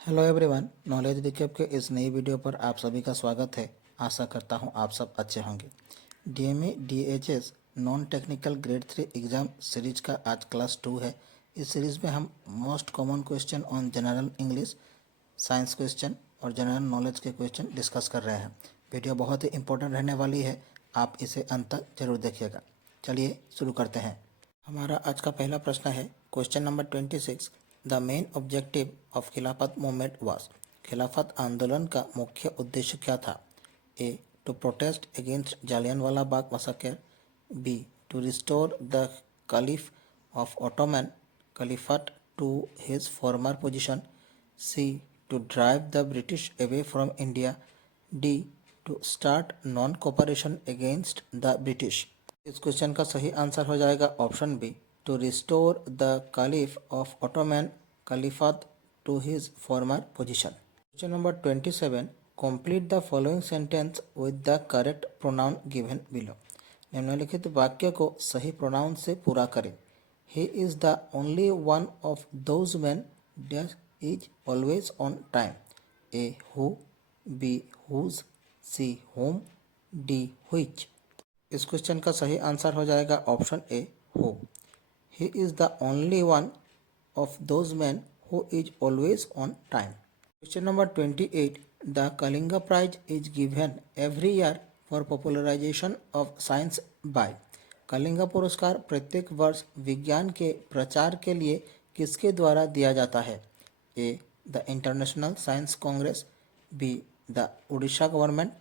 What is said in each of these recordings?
Hello everyone, knowledge recap के इस नई वीडियो पर आप सभी का स्वागत है। आशा करता हूं आप सब अच्छे होंगे। DME DHS non technical grade 3 exam series का आज क्लास 2 है। इस सीरीज़ में हम most common question on general English, science question और जनरल नॉलेज के क्वेश्चन डिस्कस कर रहे हैं। वीडियो बहुत ही इंपॉर्टेंट रहने वाली है, आप इसे अंत तक जरूर देखिएगा। चलिए शुरू करते हैं। हमारा आज का पहला प्रश्न है question number 26। The main objective of Khilafat movement was. Khilafat आंदोलन का मुख्य उद्देश्य क्या था? A to protest against Jallianwala Bagh massacre, B to restore the caliph of Ottoman caliphate to his former position, C to drive the British away from India, D to start non cooperation against the British. इस question का सही answer हो जाएगा option B, to restore the caliph of Ottoman caliphate to his former position. Question number 27। Complete the following sentence with the correct pronoun given below. निम्नलिखित वाक्य को सही pronoun से पूरा करें। He is the only one of those man dash is always on time. A who, B whose, C whom, D which. इस question का सही आंसर हो जाएगा option A, who. He is the only one of those man who is always on time. Question number 28। The Kalinga prize is given every year for popularisation of science by. Kalinga पुरस्कार प्रत्येक वर्ष विज्ञान के प्रचार के लिए किसके द्वारा दिया जाता है? A the International Science Congress, B the Orissa government,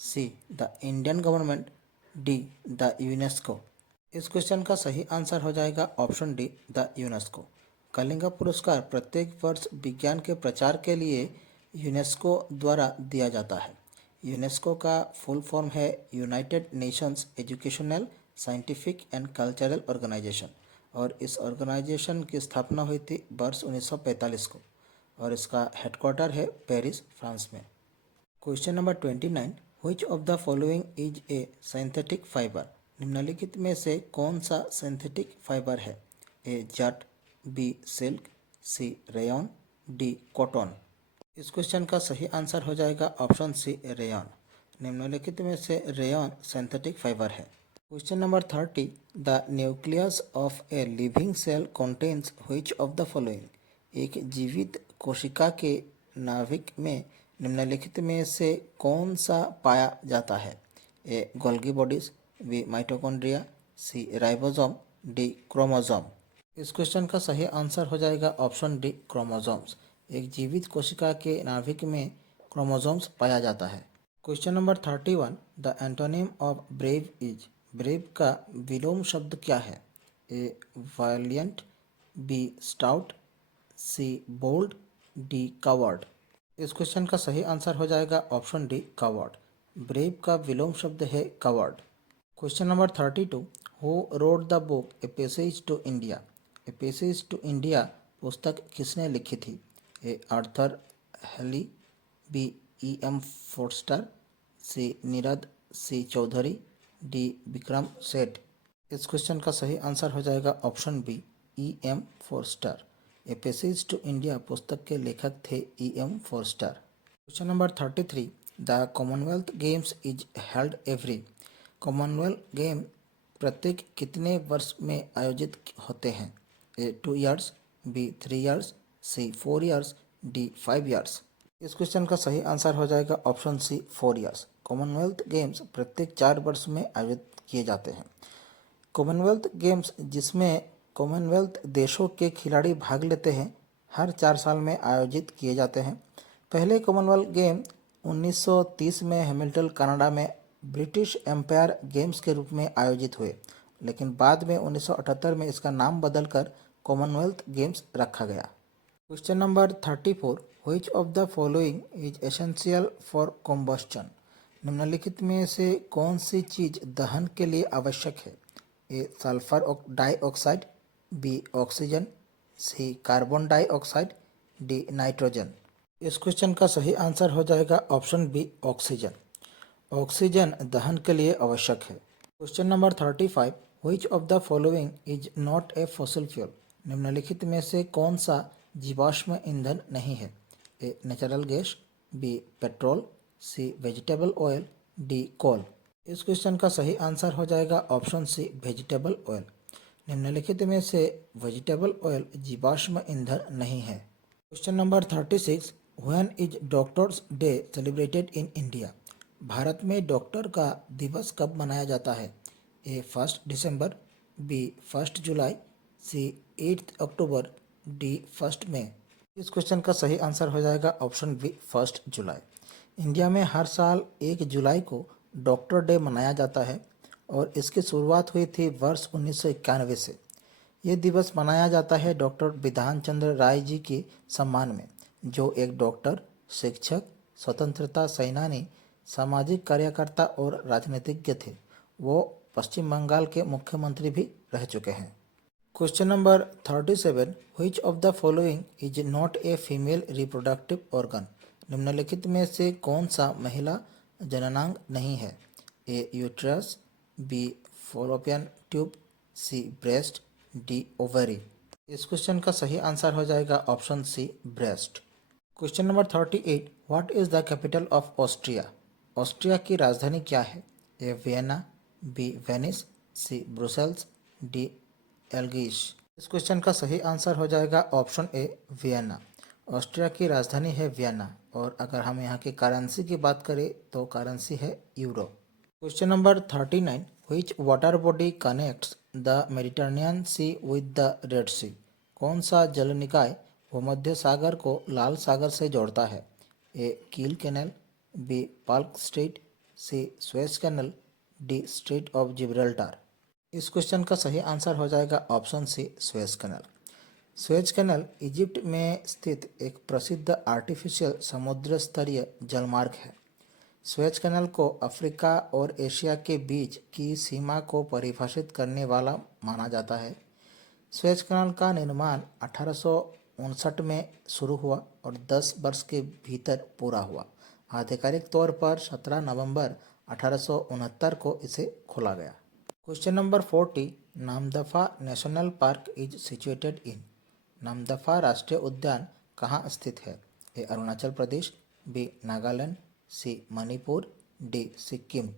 C the Indian government, D the UNESCO. इस क्वेश्चन का सही आंसर हो जाएगा option D, the UNESCO. Kalinga पुरस्कार प्रत्येक वर्ष विज्ञान के प्रचार के लिए यूनेस्को द्वारा दिया जाता है। यूनेस्को का फुल फॉर्म है United Nations educational, scientific and cultural organisation, और इस ऑर्गेनाइजेशन की स्थापना हुई थी वर्ष 1945 को, और इसका हेडक्वार्टर है पेरिस, फ्रांस में। Question number 29। Which of the following is a synthetic fibre. निम्नलिखित में से कौन सा सिंथेटिक फाइबर है? ए जट, बी सिल्क, सी रेयन, डी कॉटन। इस क्वेश्चन का सही आंसर हो जाएगा ऑप्शन सी, रेयन। निम्नलिखित में से रेयन सिंथेटिक फाइबर है। Question number 30। The nucleus of a living cell contains which of the following. एक जीवित कोशिका के नाभिक में निम्नलिखित में से कौन सा पाया जाता है? ए गोल्गी बॉडीज, बी माइटोकॉन्ड्रिया, सी राइबोसोम, डी क्रोमोसोम। इस क्वेश्चन का सही आंसर हो जाएगा ऑप्शन डी, क्रोमोसोम्स। एक जीवित कोशिका के नाभिक में क्रोमोसोम्स पाया जाता है। Question number 31। The antonym of brave is. Brave का विलोम शब्द क्या है? ए वायलियंट, बी स्टाउट, सी बोल्ड, डी कावर्ड। इस क्वेश्चन का सही आंसर हो जाएगा ऑप्शन डी, कावर्ड। ब्रेव का विलोम शब्द है coward. Question number 32। Who wrote the book A Passage to India. A Passage to India पुस्तक किसने लिखी थी? A Arthur Hailey, B E.M. Forster, C Nirad C Chaudhuri, D Vikram Seth. इस क्वेश्चन का सही आंसर हो जाएगा option B, E.M. Forster. A Passage to India पुस्तक के लेखक थे E.M. Forster. Question number 33। The Commonwealth Games is held every. Commonwealth game प्रत्येक कितने वर्ष में आयोजित होते हैं? A 2 years, B 3 years, C 4 years, D 5 years. इस क्वेश्चन का सही आंसर हो जाएगा option C, 4 years. Commonwealth Games प्रत्येक 4 वर्ष में आयोजित किए जाते हैं। कॉमनवेल्थ गेम्स, जिसमें कॉमनवेल्थ देशों के खिलाड़ी भाग लेते हैं, हर 4 साल में आयोजित किए जाते हैं। पहले कॉमनवेल्थ गेम 1930 में हैमिल्टन, कनाडा में ब्रिटिश एम्पायर गेम्स के रूप में आयोजित हुए, लेकिन बाद में 1978 में इसका नाम बदलकर कॉमनवेल्थ गेम्स रखा गया। Question number 34। Which of the following is essential for combustion. निम्नलिखित में से कौन सी चीज दहन के लिए आवश्यक है? ए सल्फर डाइऑक्साइड, बी ऑक्सीजन, सी कार्बन डाइऑक्साइड, डी नाइट्रोजन। इस क्वेश्चन का सही आंसर हो जाएगा ऑप्शन बी, ऑक्सीजन। ऑक्सीजन दहन के लिए आवश्यक है। Question number 35। Which of the following is not a fossil fuel. निम्नलिखित में से कौन सा जीवाश्म ईंधन नहीं है? A natural gas, B petrol, C vegetable oil, D coal. इस क्वेश्चन का सही आंसर हो जाएगा ऑप्शन सी वेजिटेबल ऑयल। निम्नलिखित में से वेजिटेबल ऑयल जीवाश्म ईंधन नहीं है। Question number 36, when is doctors day celebrated in India? Bharat में डॉक्टर का दिवस कब मनाया जाता है? ए 1 दिसंबर, बी 1 जुलाई, सी 8 अक्टूबर, डी 1 मई। इस क्वेश्चन का सही आंसर हो जाएगा ऑप्शन बी 1 जुलाई। इंडिया में हर साल 1 जुलाई को डॉक्टर डे मनाया जाता है और इसकी शुरुआत हुई थी वर्ष 1991 से। ये दिवस मनाया जाता है डॉक्टर बिधान चंद्र राय जी के सम्मान में, जो एक डॉक्टर, शिक्षक, स्वतंत्रता सेनानी, सामाजिक कार्यकर्ता और राजनीतिज्ञ थे। वो पश्चिम बंगाल के मुख्यमंत्री भी रह चुके हैं। Question number 37, which of the following is not a female reproductive organ? निम्नलिखित में से कौन सा महिला जननांग नहीं है? A uterus, B fallopian tube, C breast, D ovary. इस क्वेश्चन का सही आंसर हो जाएगा option C breast. Question number 38, what is the capital of Austria? Austria की राजधानी क्या है? A Vienna, B Venice, C Brussels, D एल्गिश। इस क्वेश्चन का सही आंसर हो जाएगा ऑप्शन ए वियना। ऑस्ट्रिया की राजधानी है वियना और अगर हम यहाँ की करेंसी की बात करें तो करेंसी है euro. Question number 39, which water body connects the Mediterranean Sea with the Red Sea? कौन सा जल निकाय भूमध्य सागर को लाल सागर से जोड़ता है? A Kiel Canal, B Palk Strait, C Suez Canal, D Strait of Gibraltar. इस क्वेश्चन का सही आंसर हो जाएगा option C Suez Canal. Suez Canal Egypt में स्थित एक प्रसिद्ध आर्टिफिशियल समुद्र स्तरीय जलमार्ग है। सुएज कैनल को अफ्रीका और एशिया के बीच की सीमा को परिभाषित करने वाला माना जाता है। सुएज कैनल का निर्माण 1859 में शुरू हुआ और 10 वर्ष के भीतर पूरा हुआ। आधिकारिक तौर पर 17 नवंबर 1869 को इसे खोला गया। Question number 40, Namdapha national park is situated in? Namdapha राष्ट्रीय उद्यान कहाँ स्थित है? ए अरुणाचल प्रदेश, बी नागालैंड, सी मणिपुर, डी सिक्किम।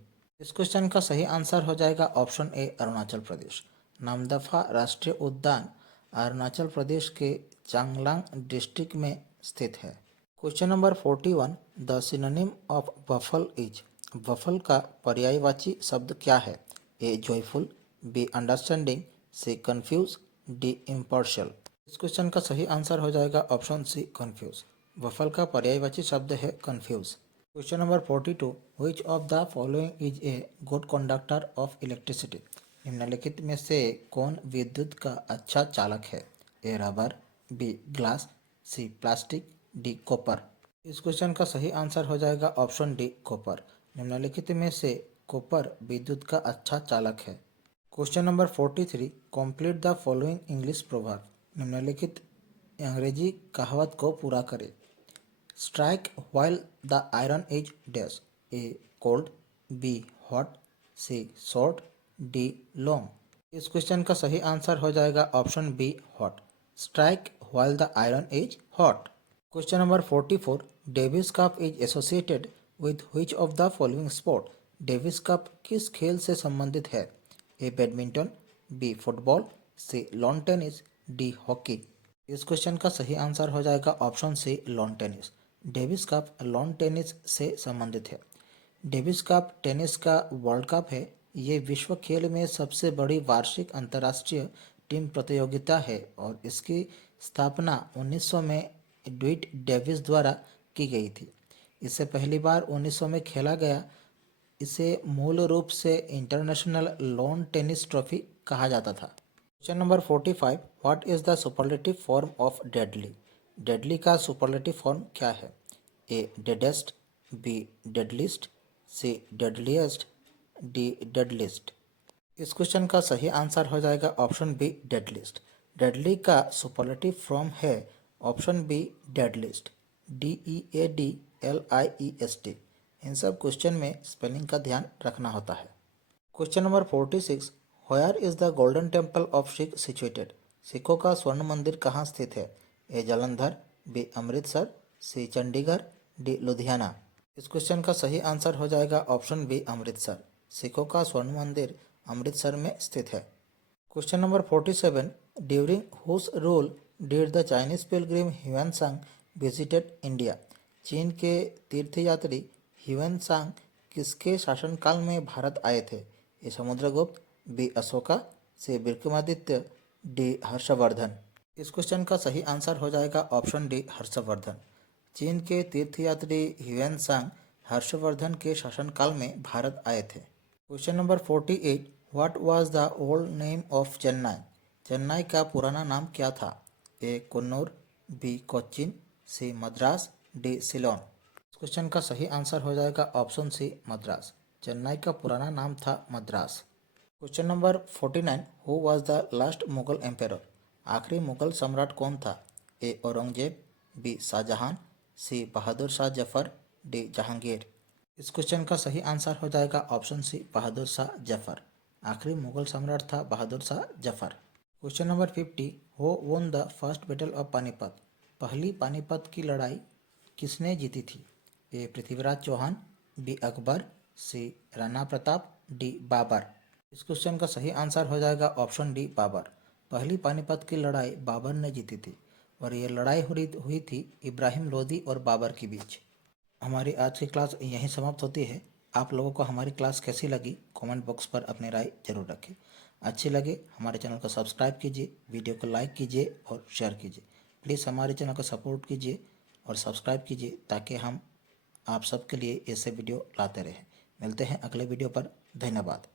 इस क्वेश्चन का सही आंसर हो जाएगा ऑप्शन ए अरुणाचल प्रदेश। नामदफा राष्ट्रीय उद्यान अरुणाचल प्रदेश के चांगलांग डिस्ट्रिक्ट में स्थित है। Question number 41, the synonym of waffle is? Waffle का पर्यायवाची शब्द क्या है? A joyful, B understanding, C confuse, D impartial. इस क्वेश्चन का सही आंसर हो जाएगा ऑप्शन सी कंफ्यूज। वफल का पर्यायवाची शब्द है confuse. Question number 42, which of the following is a good conductor of electricity? निम्नलिखित में से कौन विद्युत का अच्छा चालक है? ए रबर, बी ग्लास, सी प्लास्टिक, डी कॉपर। इस क्वेश्चन का सही आंसर हो जाएगा ऑप्शन डी कॉपर। निम्नलिखित में से कॉपर विद्युत का अच्छा चालक है। Question number 43, complete the following English proverb. निम्नलिखित अंग्रेजी कहावत को पूरा करें। Strike while the iron is dash? A cold, B hot, C short, D long. इस क्वेश्चन का सही आंसर हो जाएगा option B hot. Strike while the iron is hot. Question number 44, Davis Cup is associated with which of the following sport? Davis Cup किस खेल से संबंधित है? A badminton, B football, C lawn tennis, D hockey. इस question का सही answer हो जाएगा option C lawn tennis. Davis Cup lawn tennis से संबंधित है। डेविस कप टेनिस का वर्ल्ड कप है। ये विश्व खेल में सबसे बड़ी वार्षिक अंतर्राष्ट्रीय टीम प्रतियोगिता है और इसकी स्थापना 1900 में ड्यूट डेविस द्वारा की गई थी। इसे पहली बार 1900 में खेला गया। इसे मूल रूप से इंटरनेशनल लॉन टेनिस ट्रॉफी कहा जाता था। Question number 45, what is the superlative form of deadly? Deadly का सुपरलेटिव फॉर्म क्या है? ए डेडेस्ट, बी डेडलिस्ट, सी डेडलिएस्ट, डी डेडलिस्ट। इस क्वेश्चन का सही आंसर हो जाएगा ऑप्शन बी डेडलिस्ट। डेडली का सुपरलेटिव फॉर्म है ऑप्शन बी डेडलिस्ट, DEADLIEST। इन सब क्वेश्चन में स्पेलिंग का ध्यान रखना होता है। Question number 46, where is the golden temple of Sikh situated? सिखों का स्वर्ण मंदिर कहाँ स्थित है? ए जालंधर, बी अमृतसर, सी चंडीगढ़, डी लुधियाना। इस क्वेश्चन का सही आंसर हो जाएगा ऑप्शन बी अमृतसर। सिखों का स्वर्ण मंदिर अमृतसर में स्थित है। Question number 47, during whose rule did the Chinese pilgrim Hiuen Tsang visited India. चीन के तीर्थयात्री ह्यूएनसांग किसके शासनकाल में भारत आए थे? ए समुद्रगुप्त, बी अशोका, सी विक्रमादित्य, डी हर्षवर्धन। इस क्वेश्चन का सही आंसर हो जाएगा ऑप्शन डी हर्षवर्धन। चीन के तीर्थयात्री ह्यूएनसांग हर्षवर्धन के शासनकाल में भारत आए थे। Question number 48, what was the old name of Chennai. Chennai का पुराना नाम क्या था? ए कन्नूर, बी कोच्चिन, सी मद्रास, डी सिलोन। इस क्वेश्चन का सही आंसर हो जाएगा ऑप्शन सी मद्रास। चेन्नई का पुराना नाम था Madras. Question number 49, who was the last Mughal emperor. आखिरी मुगल सम्राट कौन था? A Aurangzeb, B Shah Jahan, C Bahadur Shah Zafar, D Jahangir. इस क्वेश्चन का सही आंसर हो जाएगा ऑप्शन सी बहादुर शाह जफर। आखिरी मुगल सम्राट था Bahadur Shah Zafar. Question number 50, who won the first battle of Panipat. पहली पानीपत की लड़ाई किसने जीती थी? A Prithviraj Chauhan, B Akbar, C Rana Pratap, D Babar. इस क्वेश्चन का सही आंसर हो जाएगा ऑप्शन डी बाबर। पहली पानीपत की लड़ाई बाबर ने जीती थी और ये लड़ाई हुई थी इब्राहिम लोदी और बाबर के बीच। हमारी आज की क्लास यहीं समाप्त होती है। आप लोगों को हमारी क्लास कैसी लगी कमेंट बॉक्स पर अपनी राय जरूर रखें। अच्छी लगे हमारे चैनल को सब्सक्राइब कीजिए, वीडियो को लाइक कीजिए और शेयर कीजिए। प्लीज़ हमारे चैनल को सपोर्ट कीजिए और सब्सक्राइब कीजिए ताकि हम आप सबके लिए ऐसे वीडियो लाते रहें। मिलते हैं अगले वीडियो पर। धन्यवाद।